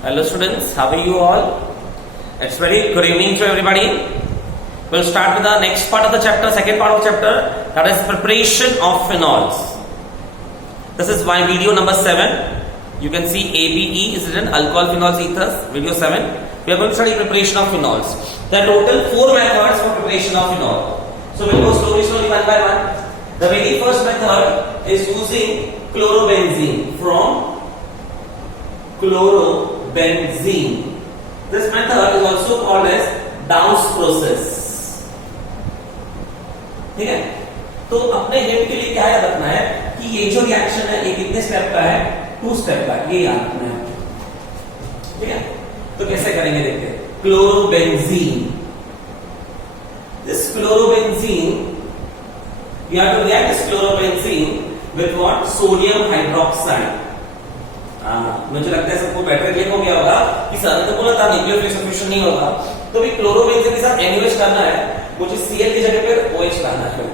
Hello students, how are you all? It's very good evening to everybody. We'll start with the next part of the chapter, second part of the chapter, that is preparation of phenols. This is my video number 7. You can see ABE is written, alcohol phenols ethers, video 7. We are going to study preparation of phenols. There are total 4 methods for preparation of phenol. So we'll go slowly one by one. The very first method is using chlorobenzene from chlorobenzene. This method is also called as Dow's process. ठीक है, तो अपने head के लिए क्या याद रखना है कि ये जो रिएक्शन है ये कितने स्टेप का है, 2 स्टेप का, ये याद रखना है. ठीक है, तो कैसे करेंगे देखते हैं. Chlorobenzene, this chlorobenzene you have to react this chlorobenzene with what? Sodium hydroxide. मुझे लगता है सबको बेटर क्लिक हो गया होगा कि सर ने तो बोला था न्यूक्लियोफिलिक सब्स्टिट्यूशन नहीं होगा, तो भी क्लोरोबेंजीन के साथ NaOH करना है, मुझे Cl की जगह पर OH करना है.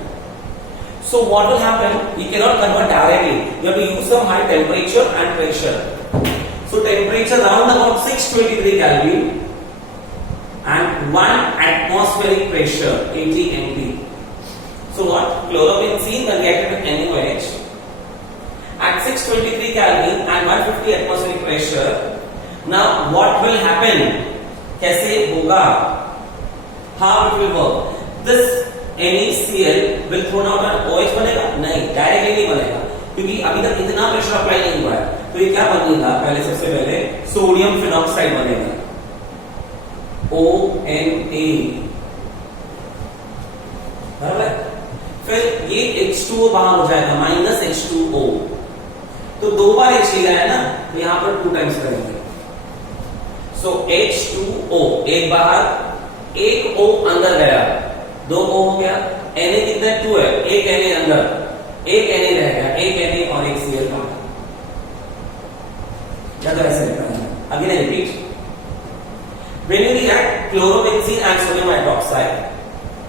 So what will happen? You cannot convert directly. You have to use some high temperature and pressure. So temperature around about 623 Kelvin and 1 atmospheric pressure 80 MT. So what? Chlorobenzene when reacted with NaOH at 623 Kelvin and 150 atmospheric pressure. Now what will happen? कैसे होगा? How it will work? This NaCl will throw out an OH बनेगा? नहीं, directly नहीं बनेगा, क्योंकि अभी तक इतना प्रेशर अप्लाई नहीं हुआ है. तो ये क्या बनेगा? पहले सबसे पहले सोडियम फिनॉक्साइड बनेगा, ONA. बराबर. फिर ये H2O बाहर हो जाएगा, -H2O. तो 2 बार H लिया है ना, तो यहां पर 2 टाइम्स करेंगे. सो H2O एक बाहर, एक O अंदर गया, 2 O हो गया. Na कितना 2 है, एक Na अंदर, एक Na रह गया, एक Na और एक Cl बाहर. या तो ऐसे लिखा है. Again repeat. When you react chlorobenzene and sodium hydroxide,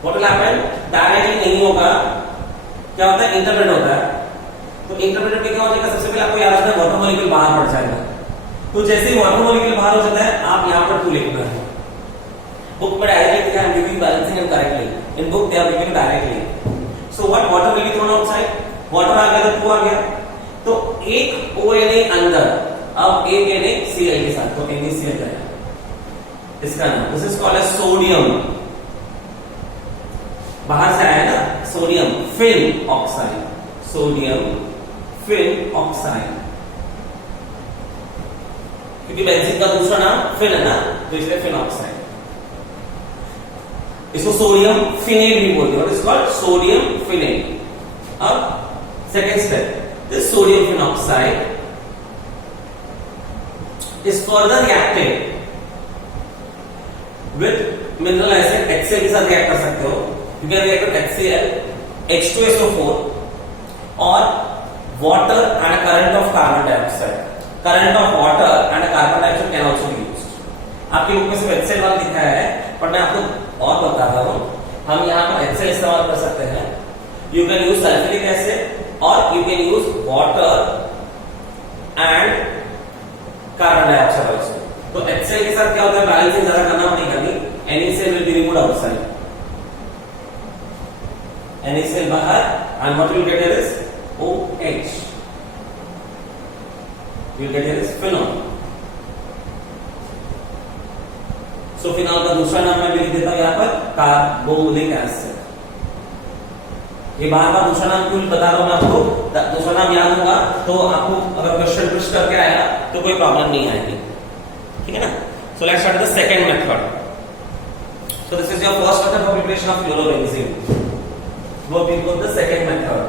what will happen? Directly नहीं होगा, क्या होता है? इंटरप्रेट होता है. तो इंटरप्रेट में क्या हो जाएगा? सबसे पहले आपको याद रखना है वाटर मॉलिक्यूल बाहर पड़ जाएगा. तो जैसे ही वाटर मॉलिक्यूल बाहर हो जाता है, आप यहाँ पर 2 लिखना है. बुक में डायरेक्टली लिखा है giving balancing and correctly. In book they are giving directly. So what? Water will be thrown outside. Water आ गया तो 2 आ गया, तो एक ONA अंदर, अब एक NaCl के साथ, तो NaCl जाएगा. इसका नाम, this is called as sodium. बाहर से आया ना, sodium phenoxide, sodium phenoxide, क्योंकि बेंजीन का दूसरा नाम फिन है ना, तो इसलिए फिन ऑक्साइड. इसको सोडियम फिनेट भी बोलते हैं, इसको सोडियम फिनेट. अब second step, this sodium phenoxide is further reacted with mineral acid HCl के साथ रिएक्ट कर सकते हो. You can react with HCl, H2SO4 or water and a current of carbon dioxide. Current of water and a carbon dioxide can also be used. आपके book में सिर्फ HCl वाला दिखाया है, पर मैं आपको और बता रहा हूँ. हम यहाँ पर HCl इस्तेमाल कर सकते हैं. You can use sulfuric acid or you can use water and carbon dioxide also. तो HCl के साथ क्या होता है? बैलेंसिंग ज्यादा करना पड़ेगा. NaCl will be removed outside. NaCl बाहर, and what you will get here is OH. You will get here is phenol. So phenol का दूसरा नाम मैं भी लिख देता हूं यहाँ पर, कार्बोलिक एसिड. ये बार दूसरा नाम क्यों बता रहा हूं मैं आपको? दूसरा नाम याद होगा तो आपको अगर क्वेश्चन पुश करके आया तो कोई प्रॉब्लम नहीं आएगी. ठीक है ना? So let's start with the second method. So this is your first method for preparation of chlorobenzene. We'll begin with the second method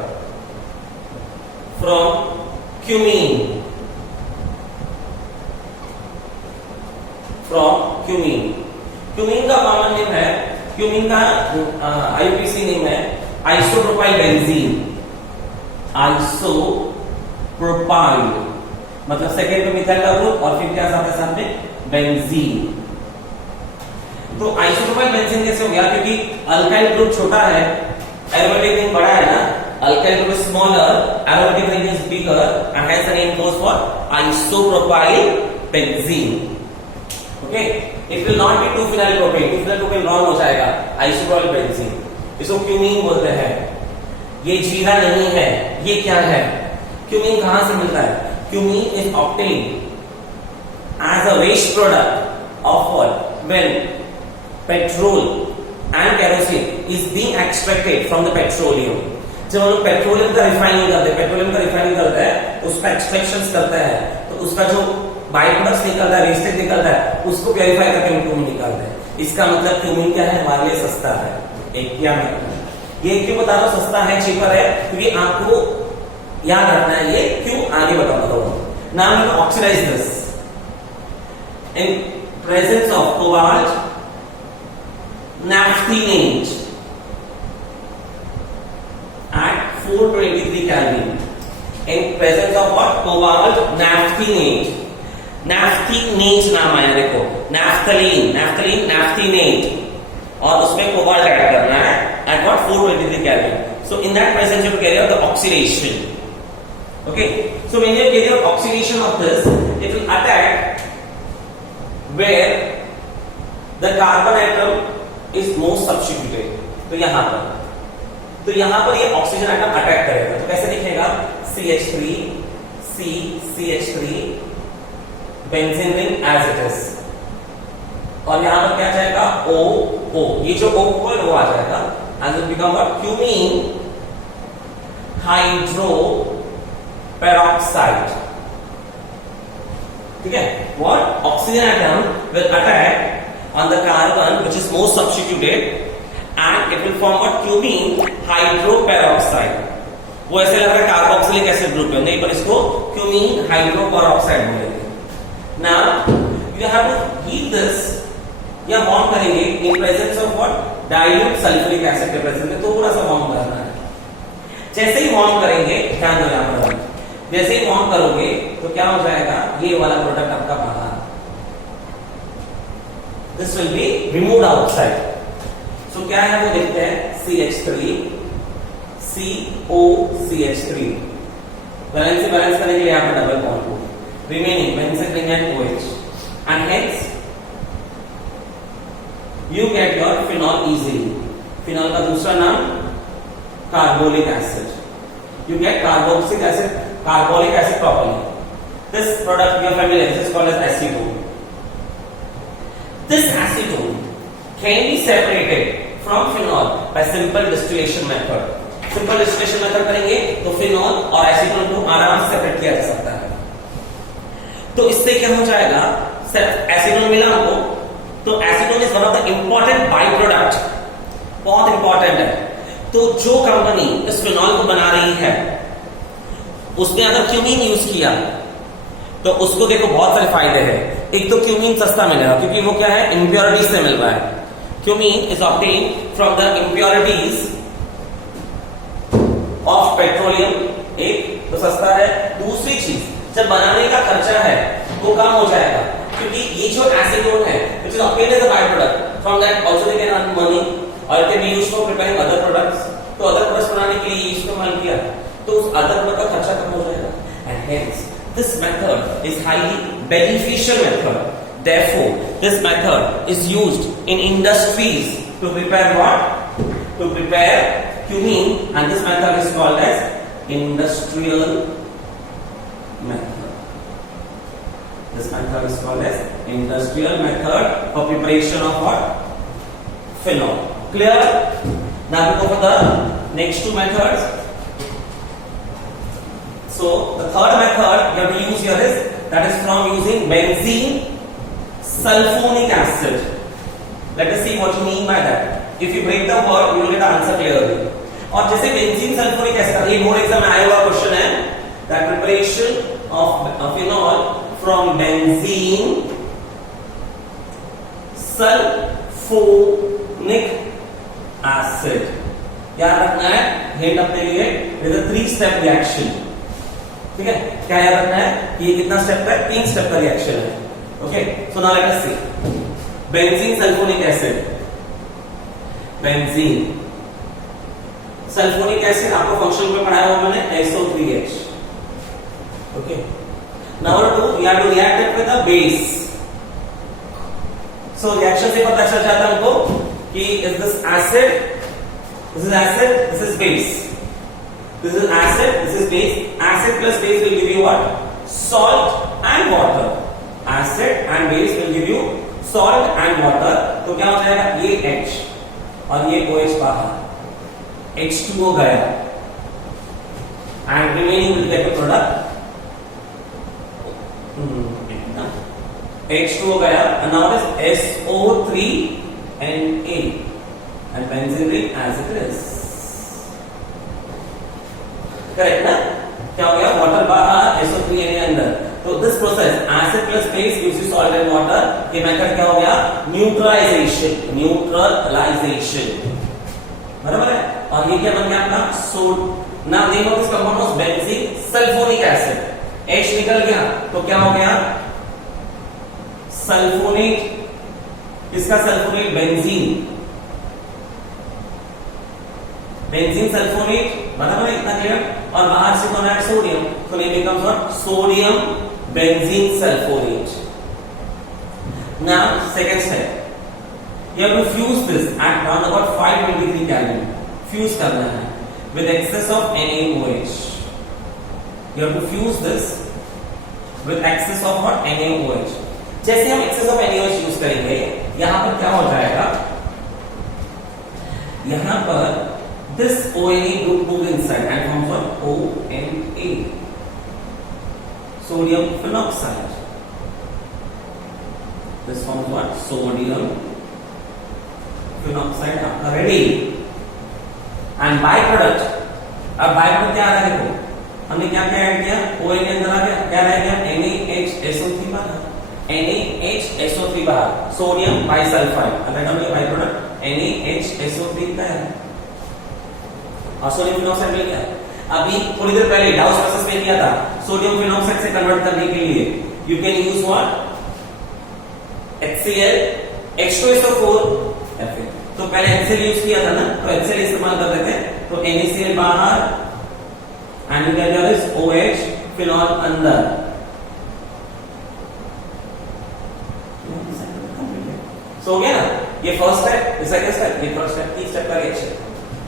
from cumene. From cumene. Cumene का कॉमन नेम है, cumene का IUPAC name है isopropyl benzene. Isopropyl मतलब second पे methyl का group और फिर क्या साथ है, साथ में बेंजीन. तो आइसोप्रोपाइल बेंजीन कैसे हो गया? क्योंकि अल्काइल ग्रुप छोटा है, एरोमेटिक रिंग बड़ा है ना, alkyl group is smaller, aromatic ring is bigger, and hence the name goes for isopropyl benzene. Okay, it will not be 2-phenyl propane, 2-phenyl propane wrong हो जाएगा, आइसोप्रोपाइल बेंजीन, इसको cumene बोलते हैं। ये जीरा नहीं है, ये क्या है? क्यूमीन कहां से मिलता है? Cumene is obtained as a waste product of what? When petrol and kerosene is being extracted from the petroleum. जब हम लोग पेट्रोलियम का रिफाइनिंग करते हैं, पेट्रोलियम का रिफाइनिंग करते हैं, उसका एक्सट्रैक्शंस करते हैं, तो उसका जो बाई प्रोडक्ट्स निकलता है, वेस्टेज निकलता है, उसको प्योरीफाई करके हम क्यूमीन निकालते हैं। इसका मतलब क्यूमीन क्या है? हमारे लिए सस्ता है। एक क्या मतलब ये क्यों बता रहा हूं सस्ता है, चीपर है? क्योंकि आपको याद रखना है ये क्यों, आगे बताऊंगा। Now you oxidise this in presence of cobalt naphthenate at 423 Kelvin. In presence of what? Cobalt naphthenate. Naphthenate नाम आया देखो, naphthalene, naphthalene, naphthenate, और उसमें cobalt ऐड करना है at what? 423 Kelvin. So in that presence you have to carry out the oxidation. Okay. So when you carry out oxidation of this, it will attack where the carbon atom is most substituted. तो यहां पर ये oxygen atom attack करेगा, तो कैसे दिखेगा? CH3 C CH3 benzene ring as it is, और यहां पर क्या जाएगा? O, ये जो O है वो आ जाएगा and it become what? Cumene hydro peroxide. ठीक है, what? Oxygen atom will attack on the carbon which is most substituted and it will form what? Cumene hydroperoxide. वो ऐसे लग रहा है कार्बोक्सिलिक एसिड ग्रुप है, नहीं, पर इसको क्यूमीन हाइड्रोपेरोक्साइड बोलेंगे। Now you have to heat this, या वार्म करेंगे in presence of what? dilute sulphuric acid के प्रेजेंस में, थोड़ा सा वार्म करना है। जैसे ही वार्म करेंगे, ध्यान दो यहां पर, जैसे ही वार्म करोगे तो क्या हो जाएगा? ये वाला प्रोडक्ट आपका बाहर, this will be removed outside. So क्या है वो देखते हैं, CH3 COCH3, बैलेंस से बैलेंस करने के लिए यहां पर double bond, remaining benzene ring and OH, and hence you get your phenol easily. Phenol का दूसरा नाम carbolic acid, you get carboxylic acid, carbolic acid properly. This product you are familiar, this is called as acetone. This acetone can be separated from phenol by simple distillation method. Simple distillation method करेंगे तो phenol और acetone को आराम से separate किया जा सकता है। तो इससे क्या हो जाएगा? acetone मिला हमको, तो acetone is one of the important byproduct, बहुत इंपॉर्टेंट है। तो जो कंपनी इस फिनॉल को बना रही है उसने अगर क्यूमीन यूज किया तो उसको देखो बहुत सारे फायदे हैं। एक तो क्यूमीन सस्ता मिलेगा क्योंकि वो क्या है? इंप्योरिटीज से मिल रहा है। Cumene is obtained from the impurities of petroleum, एक तो सस्ता है। दूसरी चीज, जब बनाने का खर्चा है वो कम हो जाएगा क्योंकि ये जो एसीटोन है which is obtained as a by product, from that also they can earn money और it can be used for preparing other products. तो अदर प्रोडक्ट्स बनाने के लिए इस्तेमाल किया तो उस अदर प्रोडक्ट का खर्चा कम हो जाएगा। And hence this method is highly beneficial method. Therefore, this method is used in industries to prepare what? To prepare cumene, and this method is called as industrial method. This method is called as industrial method for preparation of what? Phenol. Clear? Now we go for the next two methods. So the third method you have to use here is that is from using benzene sulfonic acid. Let us see what you mean by that. If you break the word, you will get the answer clearly. और जैसे benzene sulfonic acid, ये board exam में आया हुआ question है, that preparation of phenol from benzene sulfonic acid. याद रखना है, हिंट अपने लिए, it is a 3-step reaction. ठीक है, क्या याद रखना है? ये कितना स्टेप है? 3 स्टेप का रिएक्शन है। Okay, so now let us see. Benzene sulfonic acid. Benzene sulfonic acid आपको फंक्शन में पढ़ाया हुआ मैंने, SO3H. Okay. Now what to do? We have to react it with a base. So reaction से पता चल जाता है हमको कि is this acid, this is acid, this is base, this is acid, this is base. Acid plus base will give you what? Salt and water. Acid and base will give you salt and water. तो क्या हो जाएगा? ये H और ये OH बाहर, H2O गया and remaining will get a product H2O गया and now it is SO3 and A and benzene ring as it is. Correct ना? क्या हो गया? वाटर बाहर, SO3 and A अंदर. तो this process acid plus base gives you salt and water. ये method क्या हो गया? न्यूट्रलाइजेशन. न्यूट्रलाइजेशन बराबर है. और ये क्या बन गया आपका? सोड. Now name of this compound was benzene sulphonic acid. H निकल गया तो क्या हो गया? सल्फोनेट. किसका सल्फोनेट? बेंजीन. बेंजीन सल्फोनेट बराबर है. इतना क्लियर. और बाहर से कौन है? सोडियम. तो name becomes what? Sodium benzene sulphonate. Now second step, you have to fuse this at around about 523 Kelvin. Fuse करना है with excess of NaOH. You have to fuse this with excess of what? NaOH. जैसे हम excess of NaOH use करेंगे, यहां पर क्या हो जाएगा? यहां पर this ONA group move inside and forms what? ONA. Sodium phenoxide. This forms what? Sodium phenoxide आपका रेडी. एंड बाय प्रोडक्ट, अब बाय प्रोडक्ट क्या आ रहा है? देखो हमने क्या क्या ऐड किया? ONA के अंदर आ गया, क्या रह गया? NaHSO3 बाहर, NaHSO3 बाहर, सोडियम बाइसल्फाइड. अब हमने बाय प्रोडक्ट NaHSO3 का है और सोडियम फिनॉक्साइड मिल गया. अभी थोड़ी देर पहले डाउस प्रोसेस में किया था, सोडियम फिनॉक्साइड से कन्वर्ट करने के लिए you can use what? HCl, H2SO4 Fa. तो पहले HCl यूज किया था ना, तो HCl इस्तेमाल कर रहे थे. तो NaCl बाहर and you get this OH phenol अंदर. सो हो गया ना? ये फर्स्ट स्टेप, ये सेकंड स्टेप, ये थर्ड स्टेप, तीसरा स्टेप का रिएक्शन.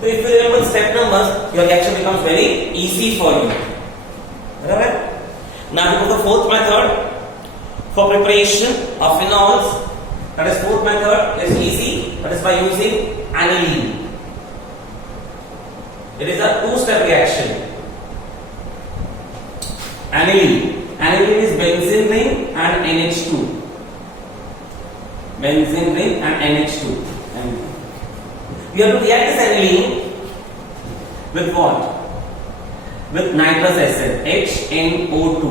तो if you remember step numbers, your reaction becomes very easy for you. बराबर? Now we go the fourth method for preparation of phenols. That is fourth method is easy, that is by using aniline. It is a two-step reaction. Aniline is benzene ring and NH2. Benzene ring and NH2. We have to react this aniline with what? With nitrous acid, HNO2.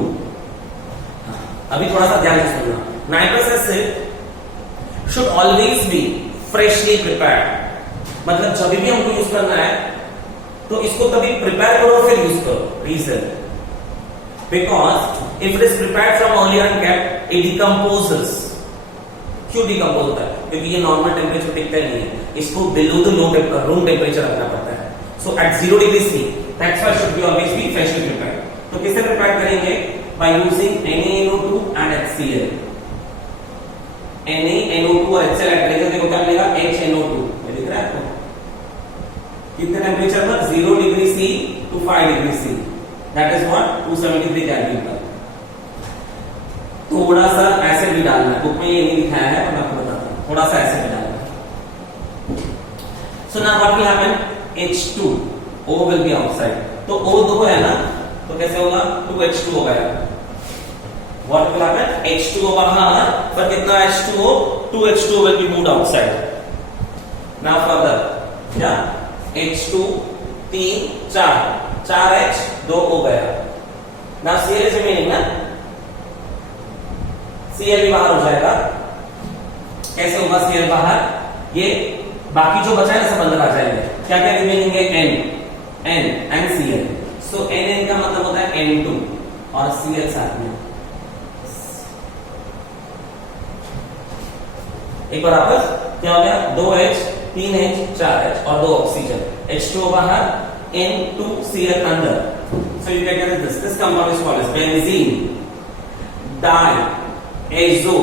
अभी थोड़ा सा ध्यान से सुनना. Nitrous acid should always be freshly prepared. मतलब जब भी हमको यूज करना है तो इसको तभी प्रिपेयर करो फिर यूज करो. Reason, because if it is prepared from earlier and kept, it decomposes. क्यों डिकम्पोज होता है? क्योंकि ये नॉर्मल टेम्परेचर टिकता नहीं है, इसको below the low room temperature रखना पड़ता है. So at 0 degree C, that's why should be always be freshly prepared. तो किससे प्रिपेयर करेंगे? by using NaNO2 and HCl. NaNO2 और HCl ऐड करेंगे, देखो क्या मिलेगा? HNO2. ये दिख रहा है आपको? कितने टेम्परेचर पर? 0 degree C to 5 degree C. That is what? 273 kelvin पर. थोड़ा सा एसिड भी डालना है. बुक में ये नहीं लिखा है, मैं आपको बताता हूँ. थोड़ा सा एसिड भी डालना है. So now what will happen? H2O will be outside. तो O दो है ना, तो कैसे होगा? 2H2O गया. What will happen? H2O बाहर, पर कितना H2O? 2H2O will be moved outside. Now further, क्या? H2 3 4 4H 2O गया. Now Cl is remaining ना? Cl भी बाहर हो जाएगा. कैसे होगा Cl बाहर? ये बाकी जो बचा है ना सब अंदर आ जाएंगे. क्या क्या रिमेनिंग है? N Cl. So N का मतलब होता है N2 और Cl साथ में. एक बार वापस क्या हो गया? 2H 3H 4H और 2 ऑक्सीजन. H2O बाहर, N2Cl अंदर. So you get this. This compound is called as benzene diazo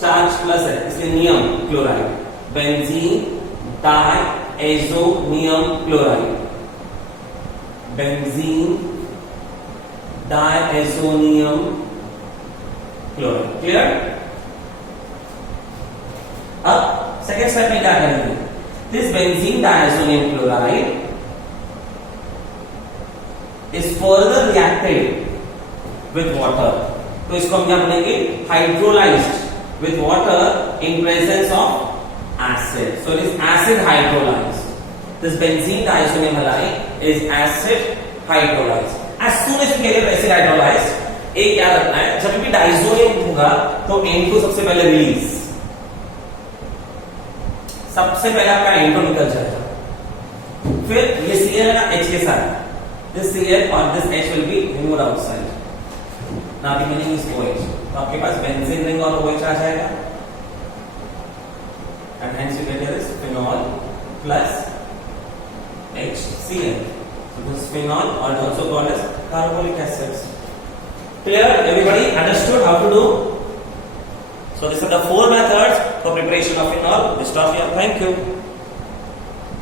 charge plus है इसलिए नियम chloride, benzene diazonium chloride, benzene diazonium chloride. Clear? अब सेकेंड स्टेप में क्या करेंगे, this benzene diazonium chloride is further reacted with water, तो इसको हम क्या बोलेंगे, hydrolysed with water in presence of acid, so it is acid hydrolysed. This benzene diazonium halide is acid hydrolysed. As soon as you get acid hydrolysed, एक क्या रखना है, जब भी डायजोनियम होगा तो N2 सबसे पहले रिलीज, सबसे पहले आपका N2 निकल जाएगा, फिर ये Cl ना H के साथ, this Cl और this H will be removed outside, now the meaning is OH, तो आपके पास benzene ring और OH आ जाएगा, and hence you get here is phenol plus HCl, so this phenol or also called as carbolic acids. Clear? Everybody understood how to do? So these are the 4 methods for preparation of phenol. We stop here. Thank you.